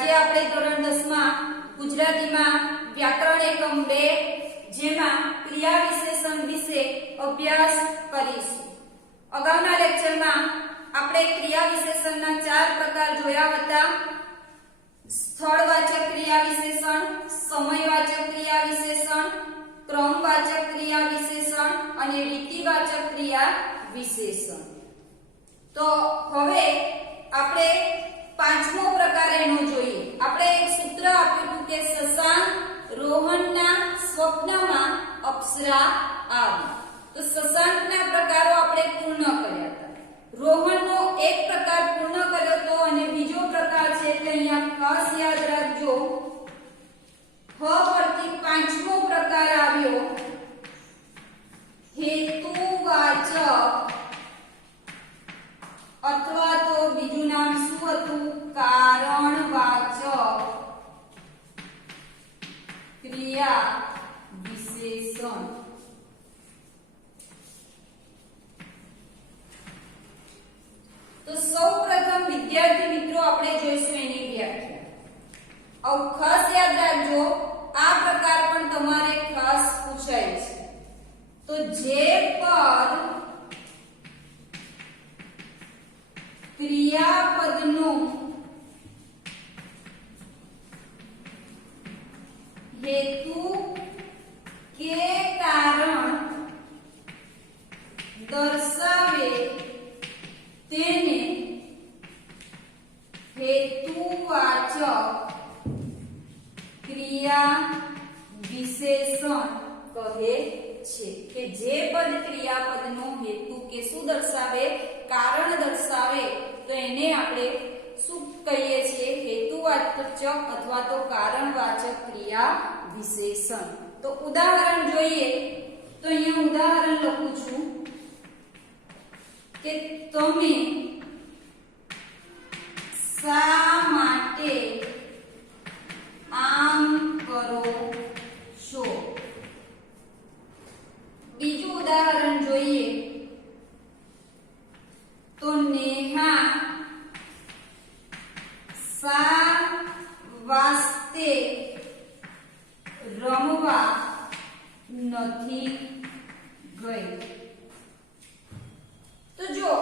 આજે આપણે ધોરણ 10 માં ગુજરાતીમાં વ્યાકરણ એકમ 2 જેમાં ક્રિયા વિશેષણ વિશે અભ્યાસ કરીશું। અગાઉના લેક્ચરમાં આપણે ક્રિયા વિશેષણના 4 પ્રકાર જોયા હતા। સ્થળવાચક ક્રિયા વિશેષણ, સમયવાચક ક્રિયા વિશેષણ, ક્રમવાચક ક્રિયા વિશેષણ અને રીતિવાચક ક્રિયા વિશેષણ। તો હવે આપણે પાંચમો પ્રકાર એનો જોઈએ। આપણે એક સૂત્ર આપ્યું હતું કે શશાંક રોહનના સ્વપ્નમાં અપ્સરા આવી। તો શશાંકના પ્રકારો આપણે પૂર્ણ કર્યા હતા। રોહનનો એક પ્રકાર પૂર્ણ કર્યો હતો અને બીજો પ્રકાર છે કે અહીંયા ખાસ યાદ રાખજો, હ પરથી પાંચમો પ્રકાર આવ્યો હેતુવાચક અથવા તો બીજું નામ શું હતું, કારણવાચક ક્રિયા વિશેષણ। તો સૌપ્રથમ વિદ્યાર્થી મિત્રો આપણે જોઈશું એની વ્યાખ્યા। હવે ખાસ યાદ રાખજો, આ પ્રકાર પણ તમારે ખાસ પૂછાય છે। તો જે પદ ક્રિયાપદનું હેતુ કે કારણ દર્શાવે તેને હેતુવાચક ક્રિયા વિશેષણ કહે છે। કે જે પદ ક્રિયાપદનો હેતુ કે શું દર્શાવે, કારણ દર્શાવે, તો એને આપણે શું કહીએ છીએ, હેતુવાચક અથવા તો કારણવાચક ક્રિયા વિશેષણ। તો ઉદાહરણ જોઈએ તો અહીંયા ઉદાહરણ લખું છું કે તમે શા માટે આમ કરો છો। બીજું ઉદાહરણ જોઈએ તો નેહા શા વાસ્તે રમવા નથી ગઈ। તો જો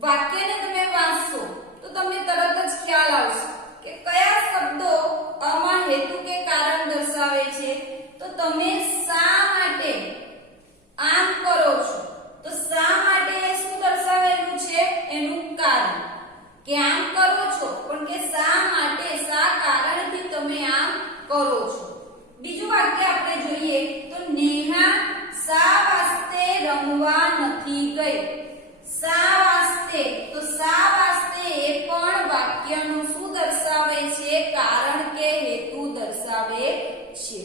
વાક્યને તમે વાંચશો તો તમને તરત જ ખ્યાલ આવશે કે કયા શબ્દો આમાં હેતુ કે કારણ દર્શાવે છે। તો તમે શા માટે આમ કરો છો, તો શા માટે એ શું દર્શાવેલું છે, એનું કારણ કે આમ કરો છો, પણ કે શા માટે, શા કારણથી તમે આમ કરો છો। બીજું વાક્ય આપણે જોઈએ તો નેહા શા વાસ્તે રમવા નથી ગઈ। શા વાસ્તે, તો શા વાસ્તે એ પણ વાક્યનું શું દર્શાવે છે, કારણ કે હેતુ દર્શાવે છે।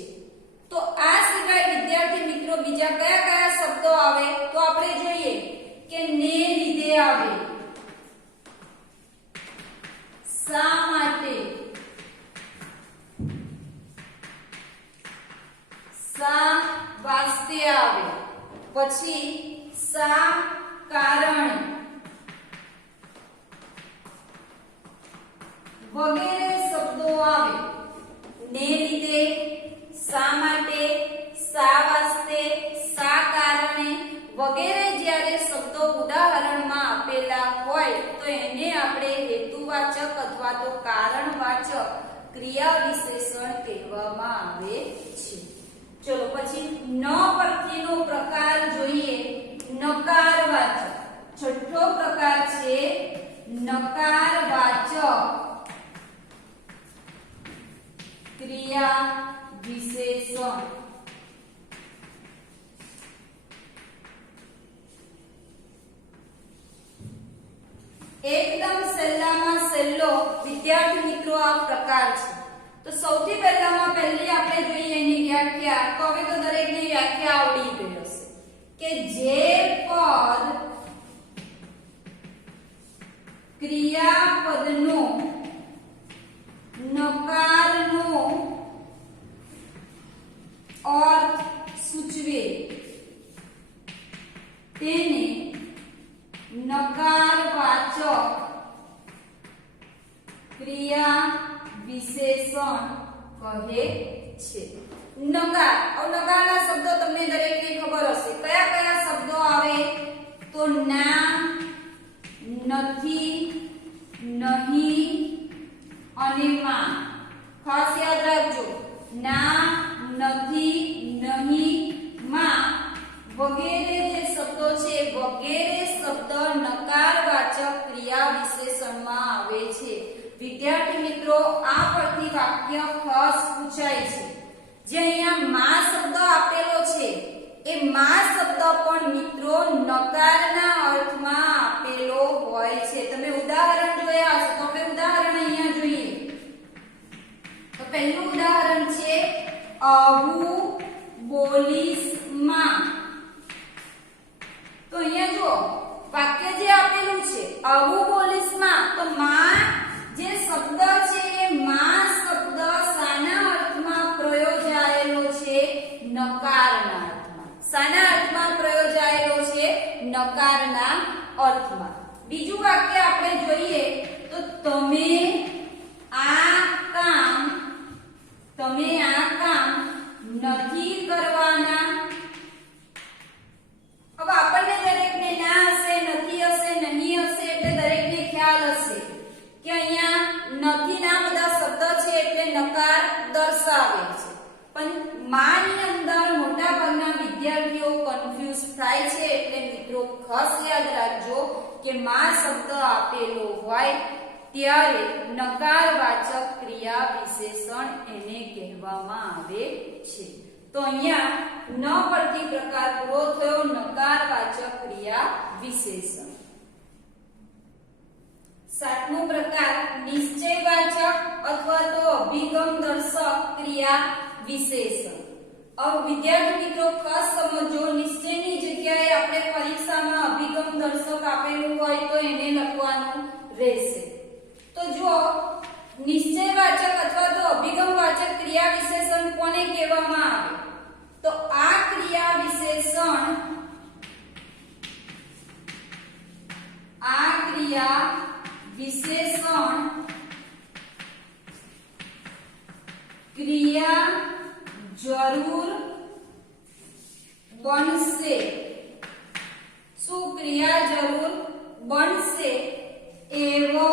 તો આ સિવાય વિદ્યાર્થી મિત્રો બીજા કયા કયા શબ્દો આવે તો આપણે જોઈએ કે ને લીધે આવે, શા માટે, શા વાસ્તે આવે, પછી શા કારણે વગેરે શબ્દો આવે। ને લીધે, શા માટે, શા વાસ્તે, શા કારણે વગેરે જ્યારે શબ્દો ઉદાહરણમાં આપેલા હોય તો એને આપણે હેતુવાચક અથવા તો કારણવાચક ક્રિયા વિશેષણ કહેવામાં આવે છે। ચલો પછી ન પરથીનો પ્રકાર જોઈએ, નકારવાચક। છઠ્ઠો પ્રકાર છે નકારવાચક ક્રિયા વિશેષણ। એકદમ સહેલામાં સહેલો વિદ્યાર્થી મિત્રો આ પ્રકાર છે। તો સૌથી પહેલામાં પહેલી આપણે જોઈએ એની વ્યાખ્યા। તો હવે તો દરેકની વ્યાખ્યા આવડી ગઈ હશે કે જે પદ ક્રિયાપદનો નકારનો અર્થ સૂચવે તેને નકારવાચક ક્રિયા વિશેષણ કહે છે. નકાર, હવે નકારના શબ્દો તમને દરેકને ખબર હશે. કયા કયા શબ્દો આવે? તો ના, નથી, નહીં અને માં. ખાસ યાદ રાખજો, ના, નથી, નહીં, માં વગેરે જે શબ્દો છે, વગેરે શબ્દ નકારવાચક ક્રિયા વિશેષણમાં આવે છે. વિદ્યાર્થી મિત્રો, આ પરથી વાક્ય ખાસ પૂછાય છે. જે અહીંયા માં શબ્દ આપેલો છે, એ માં શબ્દ પણ મિત્રો નકારના અર્થમાં આપેલો હોય છે. તમે ઉદાહરણ જોયા હશે, તો આપણે ઉદાહરણ અહીંયા જોઈએ. તો પહેલું ઉદાહરણ છે આવું બોલીશ માં. તો અહીંયા જો વાક્ય જે આપેલું છે આવું બોલીશ માં, તો માં જે શબ્દ છે એ માં શબ્દ શાના અર્થમાં પ્રયોજાયેલો છે? નકારના અર્થમાં. શાના અર્થમાં પ્રયોજાયેલો છે? નકારના અર્થમાં. બીજું વાક્ય આપણે જોઈએ તો તમે આ કામ નથી કરવાના. હવે આપણને દરેકને ના હશે, નથી હશે, નહીં હશે એટલે દરેકને ખ્યાલ હશે કે અહીંયા નથી ના બધા શબ્દ છે એટલે નકાર દર્શાવે છે. પણ માની અંદર મોટા ભાગના વિદ્યાર્થીઓ કન્ફ્યુઝ થાય છે. એટલે મિત્રો ખાસ યાદ રાખજો કે માં શબ્દ આપેલો હોય ત્યારે નકારવાચક ક્રિયા વિશેષણ એને કહેવામાં આવે છે. તો અહીંયા ન પરથી પ્રકાર પૂરો થયો, નકારવાચક ક્રિયા વિશેષણ. સાતમો પ્રકાર નિશ્ચયવાચક અથવા તો અભિગમ દર્શક ક્રિયા વિશેષણ. હવે વિદ્યાર્થી મિત્રો ખાસ સમજો, નિશ્ચયની જગ્યાએ આપણે પરીક્ષામાં અભિગમ દર્શક આપેલું હોય તો એને લખવાનું રહેશે. તો જો નિશ્ચયવાચક અથવા તો અભિગમવાચક ક્રિયા વિશેષણ કોને કહેવામાં આવે? તો આ ક્રિયા વિશેષણ ક્રિયા જરૂર બનશે. શું ક્રિયા જરૂર બનશે એવો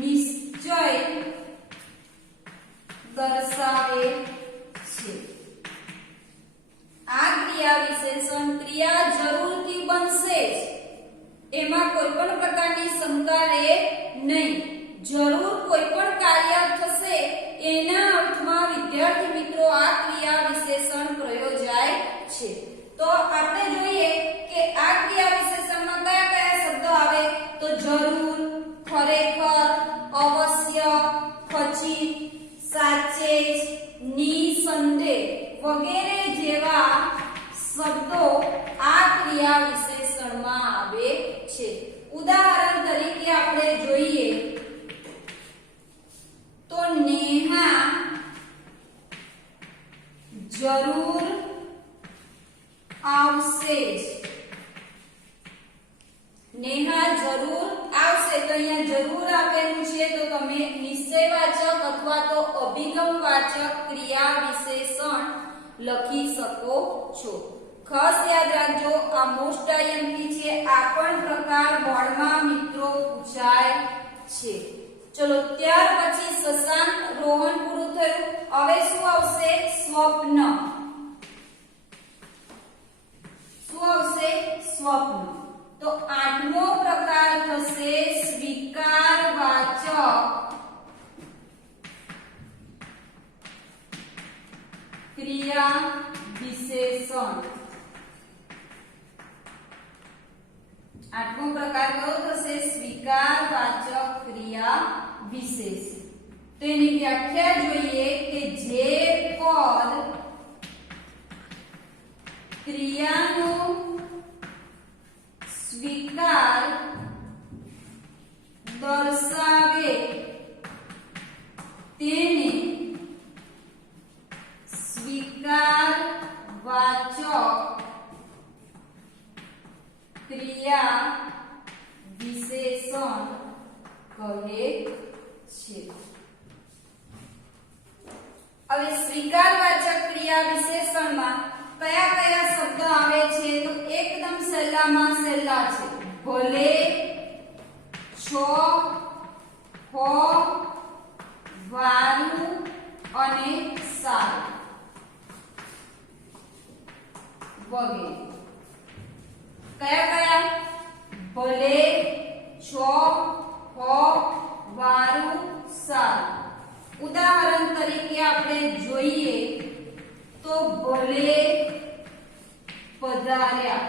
નિશ્ચય દર્શાવે છે. આ ક્રિયા વિશેષણ ક્રિયા જરૂરથી બનશે જ, એમાં કોઈ પણ પ્રકારની શંકા રહે નહીં. જરૂર કોઈ પણ કાર્ય થશે એના અર્થમાં વિદ્યાર્થી મિત્રો આ ક્રિયા વિશેષણ પ્રયોજાય છે. તો આપણે જોઈએ કે આ ક્રિયા વિશેષણમાં કયા કયા શબ્દો આવે? તો જરૂર, ખરેખર, અવશ્ય, ખચિત, સાચે જ, નિસંદેહ વગેરે જેવા શબ્દો આ ક્રિયા વિશેષણમાં આવે છે. ઉદાહરણ તરીકે આપણે જોઈએ તો નેહા જરૂર આવશે જ. નેહા જરૂર આવશે, તો અહીંયા જરૂર આપેલું છે તો તમે નિશ્ચયવાચક અથવા તો અભિગમવાચક ક્રિયા વિશેષણ લખી શકો છો. ખાસ યાદ રાખજો, આ મોસ્ટ આઈએમપી છે. આ પણ પ્રકાર બોર્ડમાં મિત્રો પૂછાય છે. ચલો ત્યાર પછી શશાંક, રોહન પૂરું થયું. હવે શું આવશે? સ્વપ્ન. શું આવશે? સ્વપ્ન. તો આઠમો પ્રકાર થશે સ્વીકારવાચક ક્રિયા વિશેષણ. આઠમો પ્રકાર કયો થશે? સ્વીકારવાચક ક્રિયા વિશેષણ. તો એની વ્યાખ્યા જોઈએ કે જે પદ ક્રિયાનો સ્વીકાર દર્શાવે તેને સ્વીકારવાચક ક્રિયા વિશેષણ કહે છે। હવે સ્વીકારવાચક ક્રિયા વિશેષણમાં કયા કયા શબ્દ આવે છે તો એકદમ સહેલામાં સહેલા છે ભલે, છો, હો, વારું અને સારું વગેરે। કયા કયા? ભલે, છો, હો, વારું, સારું। ઉદાહરણ તરીકે આપણે જોઈએ તો ભલે પધાર્યા,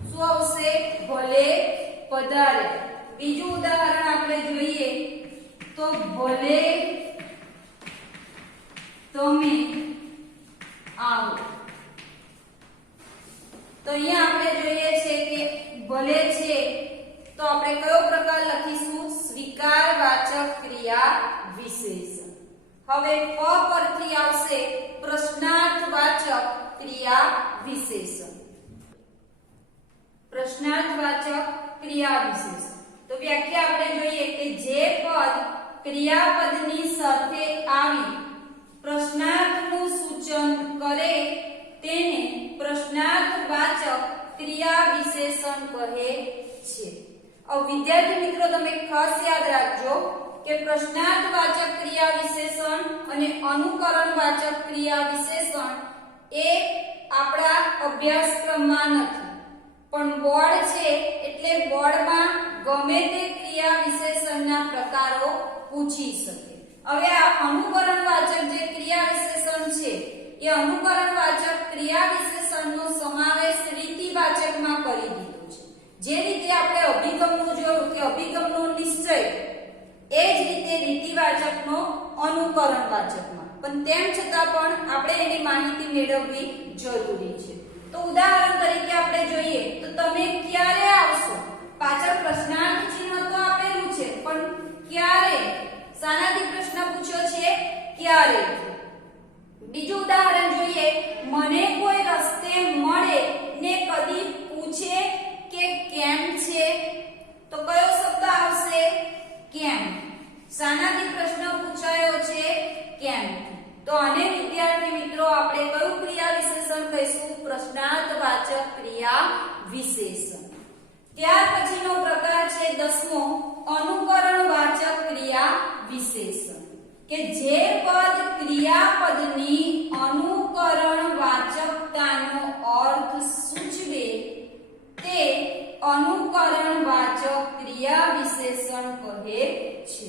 શું આવશે? ભલે પધાર્યા। બીજું ઉદાહરણ આપણે જોઈએ તો ભલે તમે આવો। તો અહીંયા આપણે જોઈએ છે કે ભલે છે તો આપણે કયો પ્રકાર લખીશું? સ્વીકારવાચક ક્રિયા વિશેષણ। હવે પ પરથી આવશે પ્રશ્નાર્થવાચક ક્રિયા વિશેષણ। પ્રશ્નાર્થવાચક ક્રિયા વિશેષણ તો વ્યાખ્યા આપણે જોઈએ કે જે પદ ક્રિયાપદની સાથે આવી પ્રશ્નાર્થનું સૂચન કરે તેને પ્રશ્નાર્થવાચક ક્રિયા વિશેષણ કહે છે। अब विद्यार्थी मित्रों તમે ખાસ યાદ રાખજો કે પ્રશ્નાર્થવાચક ક્રિયા વિશેષણ અને અનુકરણવાચક ક્રિયા વિશેષણ એ આપણા અભ્યાસક્રમમાં નથી, પણ બોર્ડ છે એટલે બોર્ડમાં ગમે તે ક્રિયા વિશેષણના પ્રકારો પૂછી શકે। હવે આ અનુકરણવાચક જે ક્રિયા વિશેષણ છે એ અનુકરણવાચક ક્રિયા વિશેષણનો સમાવેશ રીતિવાચકમાં કરી દીધો છે। જે રીતે આપણે અભિગમનું જોયું કે અભિગમનો નિશ્ચય એ જ રીતે રીતિવાચકનો અનુકરણવાચકમાં, પણ તેમ છતાં પણ આપણે એની માહિતી મેળવવી જરૂરી છે। તો ઉદાહરણ તરીકે આપણે જોઈએ તો તમે ક્યારે આવશો? પાછળ પ્રશ્નાર્થ ચિહ્ન તો આપેલું છે, પણ ક્યારે? શાનાથી પ્રશ્ન પૂછ્યો છે? ક્યારે। બીજું ઉદાહરણ જોઈએ, મને કોઈ રસ્તે મળે ને કદી પૂછે કે કેમ છે તો કયો શબ્દ આવશે? કેમ। શાનાથી પ્રશ્ન પૂછાયો છે? કેમ। તો આને વિદ્યાર્થી મિત્રો આપણે કયું ક્રિયા વિશેષણ કહીશું? પ્રશ્નાર્થવાચક ક્રિયા વિશેષણ। ત્યાર પછીનો પ્રકાર છે 10મો અનુકરણવાચક ક્રિયા વિશેષણ કે જે પદ ક્રિયાપદની અનુકરણવાચકતાનો અર્થ સૂચવે તે અનુકરણવાચક ક્રિયા વિશેષણ કહે છે।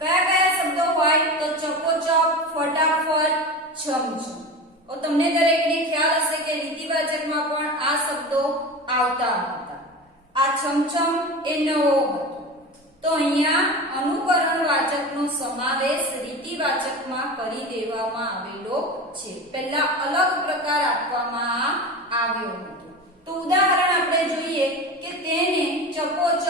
કયા કયા શબ્દો હોય તો ચકોચક, ફટાફટ, છમછમ। તો તમને દરેકને ખ્યાલ હશે કે રીતિવાચકમાં પણ આ શબ્દો આવતા હતા। આ છમછમ એ નવો હતો, તો અહીંયા અનુકરણવાચકનો સમાવેશ રીતિવાચકમાં કરી દેવામાં આવેલો છે। પહેલા અલગ પ્રકાર આપવામાં આવ્યો હતો। તો ઉદાહરણ આપણે જોઈએ કે તેને ચકોચક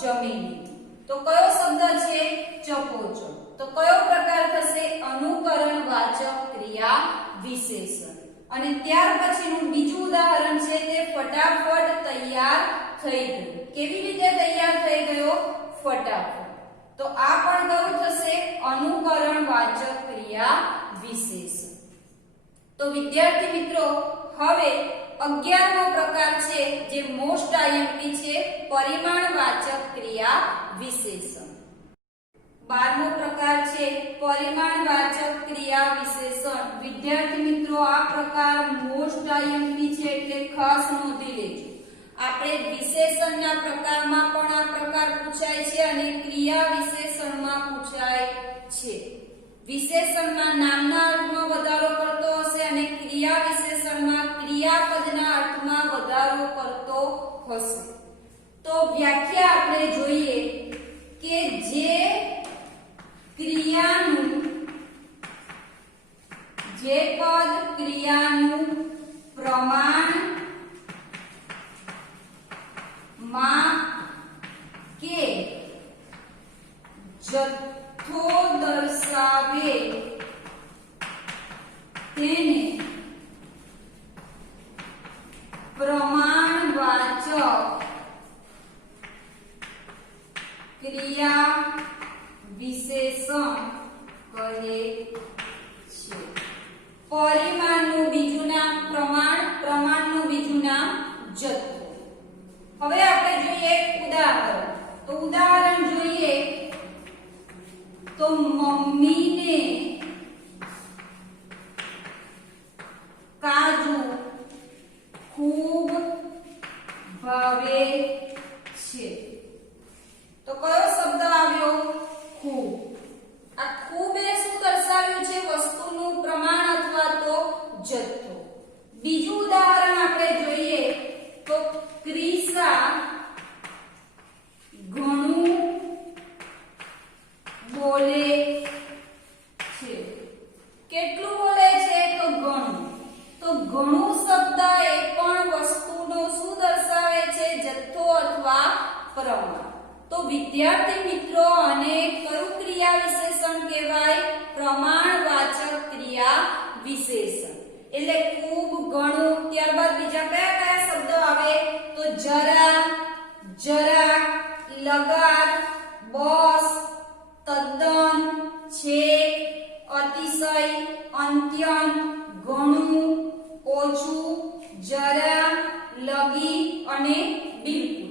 જમી લીધું તો કયો શબ્દ છે? ચકોચક। તો કયો પ્રકાર થશે? અનુકરણવાચક ક્રિયા વિશેષણ। અને ત્યાર પછીનું બીજું ઉદાહરણ છે તે ફટાફટ તૈયાર થઈ ગયો। કેવી રીતે તૈયાર થઈ ગયો? ફટાફટ। તો આ પણ કયું થશે? અનુકરણવાચક ક્રિયા વિશેષણ। તો વિદ્યાર્થી મિત્રો હવે 11મો પ્રકાર છે જે મોસ્ટ આઈએમપી છે પરિમાણવાચક ક્રિયા વિશેષણ। 12મો પ્રકાર છે પરિમાણવાચક ક્રિયા વિશેષણ। વિદ્યાર્થી મિત્રો આ પ્રકાર મોસ્ટ આઈએમપી છે એટલે ખાસ નોંધી લેજો। આપણે વિશેષણના પ્રકારમાં પણ આ પ્રકાર પૂછાય છે અને ક્રિયા વિશેષણમાં પૂછાય છે। વિશેષણમાં નામના અર્થમાં વધારો કરતો હશે અને ક્રિયા વિશેષણમાં ક્રિયાપદના અર્થમાં વધારો કરતો હશે। તો વ્યાખ્યા આપણે જોઈએ કે જે પદ ક્રિયાનું પ્રમાણ માં કે જથ્થો દર્શાવે તેને પ્રમાણવાચક ક્રિયા વિશેષણ કહે છે. પરિમાણનું બીજું નામ પ્રમાણ, પ્રમાણનું બીજું નામ જથ્થો. હવે આપણે જોઈએ ઉદાહરણ. તો ઉદાહરણ જોઈએ તો મમ્મીને કાજુ ખૂબ ભાવે છે. તો કયો શબ્દ આવ્યો? ખૂબ. આ ખૂબ એ શું દર્શાવ્યું છે? વસ્તુનું પ્રમાણ અથવા તો જથ્થો. બીજું ઉદાહરણ આપણે જોઈએ તો ક્રિશા ઘણું બોલે છે. કેટલું બોલે છે? તો ઘણું. તો ઘણું શબ્દ એ પણ વસ્તુનો શું દર્શાવે છે? જથ્થો અથવા પ્રમાણ. તો વિદ્યાર્થી મિત્રો, અને કયું ક્રિયા વિશેષણ કહેવાય? પ્રમાણવાચક ક્રિયા વિશેષણ. એટલે ખૂબ, ઘણું, ત્યારબાદ બીજા કયા કયા શબ્દો આવે? તો જરા, જરાક, લગાર, બસ, તદ્દન, છેક, અતિશય, અંત્યંત, ઘણું, ઓછું, જરા, લગી અને બિલકુલ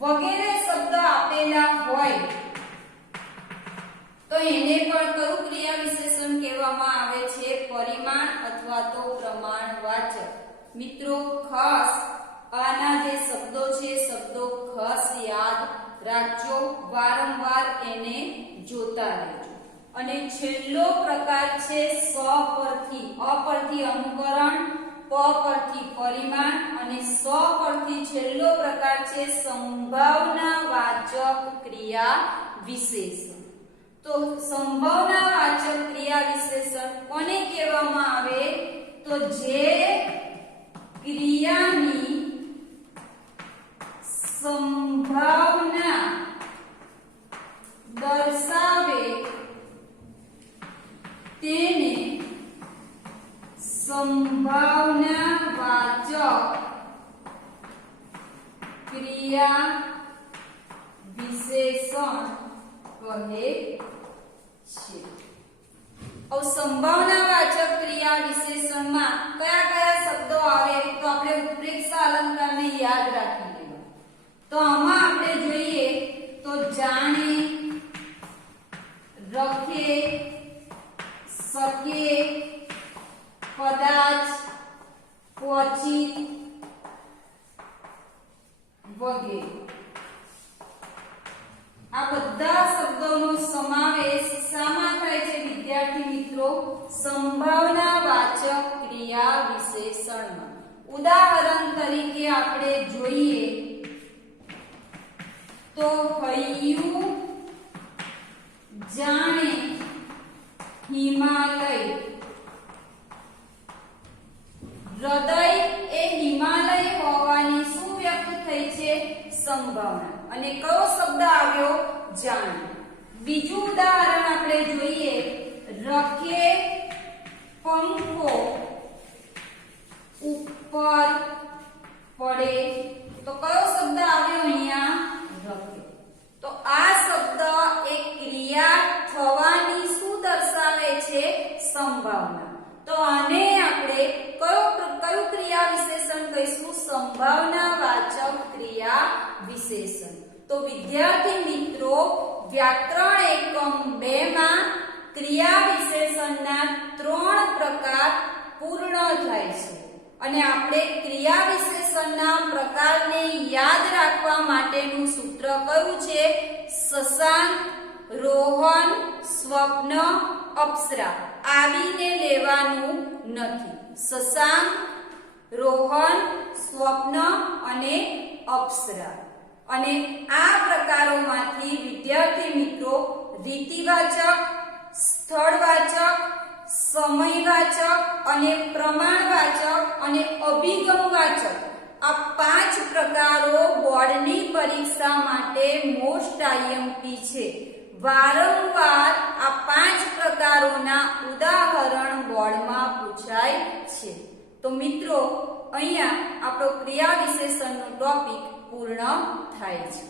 વગેરે શબ્દ આપેલા હોય તો એને પણ કયું ક્રિયા વિશેષણ કહેવામાં આવે છે? પરિમાણ અથવા તો પ્રમાણવાચક. મિત્રો ખાસ આના જે શબ્દો છે, શબ્દો ખાસ યાદ રાખજો, વારંવાર એને જોતા રહેજો. અને છેલ્લો પ્રકાર છે સ પરથી. અ પરથી અનુકરણ, પ પરથી પરિમાણ અને સ પરથી છેલ્લો પ્રકાર છે સંભાવનાવાચક ક્રિયા વિશેષણ. તો સંભાવનાવાચક ક્રિયા વિશેષણ કોને કહેવામાં આવે? તો જે ક્રિયાની સંભાવના દર્શાવે તેને સંભાવનાવાચક ક્રિયા વિશેષણ કહે છે. હવે સંભાવનાવાચક ક્રિયા વિશેષણમાં કયા કયા શબ્દો આવે? તો આપણે ઉત્પ્રેક્ષા અલંકારને યાદ રાખી લેવા. તો આમાં આપણે જોઈએ તો જાણે, રખે, શકે, કદાચ, ક્વચિત વગેરે. આ બધા શબ્દોનો સમાવેશ શામાં થાય છે વિદ્યાર્થી મિત્રો? સંભાવનાવાચક ક્રિયા વિશેષણમાં. ઉદાહરણ તરીકે આપણે જોઈએ તો હૈયું જાણે હિમાલય. હૃદય એ હિમાલય હોવાની શું વ્યક્ત થઈ છે? સંભાવના. અને કયો શબ્દ આવ્યો? જાણે. બીજું ઉદાહરણ આપણે જોઈએ, રખે પંખો ઉપર પડે. તો કયો શબ્દ આવ્યો અહીંયા? રખે. તો આ શબ્દ એક ક્રિયા થવાની શું દર્શાવે છે? સંભાવના. તો આને આપણે કયું ક્રિયા વિશેષણ કહીશું? સંભાવનાવાચક ક્રિયા વિશેષણ. તો વિદ્યાર્થી મિત્રો, વ્યાકરણ એકમ 2 માં ક્રિયા વિશેષણના 3 પ્રકાર પૂર્ણ થાય છે. અને આપણે ક્રિયા વિશેષણના પ્રકારને યાદ રાખવા માટેનું સૂત્ર કયું છે? શશાંક, રોહન, સ્વપ્ન, અપ્સરા. આવીને લેવાનું નથી. શશાંક, રોહન, સ્વપ્ન અને અપ્સરા. અને આ પ્રકારોમાંથી વિદ્યાર્થી મિત્રો રીતિવાચક, સ્થળવાચક, સમયવાચક અને પ્રમાણવાચક અને અભિગમવાચક આ 5 પ્રકારો બોર્ડની પરીક્ષા માટે મોસ્ટ આઈએમપી છે. વારંવાર આ 5 પ્રકારોના ઉદાહરણ બોર્ડમાં પૂછાય છે. તો મિત્રો, અહીંયા આપણો ક્રિયા વિશેષણનો ટોપિક પૂર્ણ થાય છે.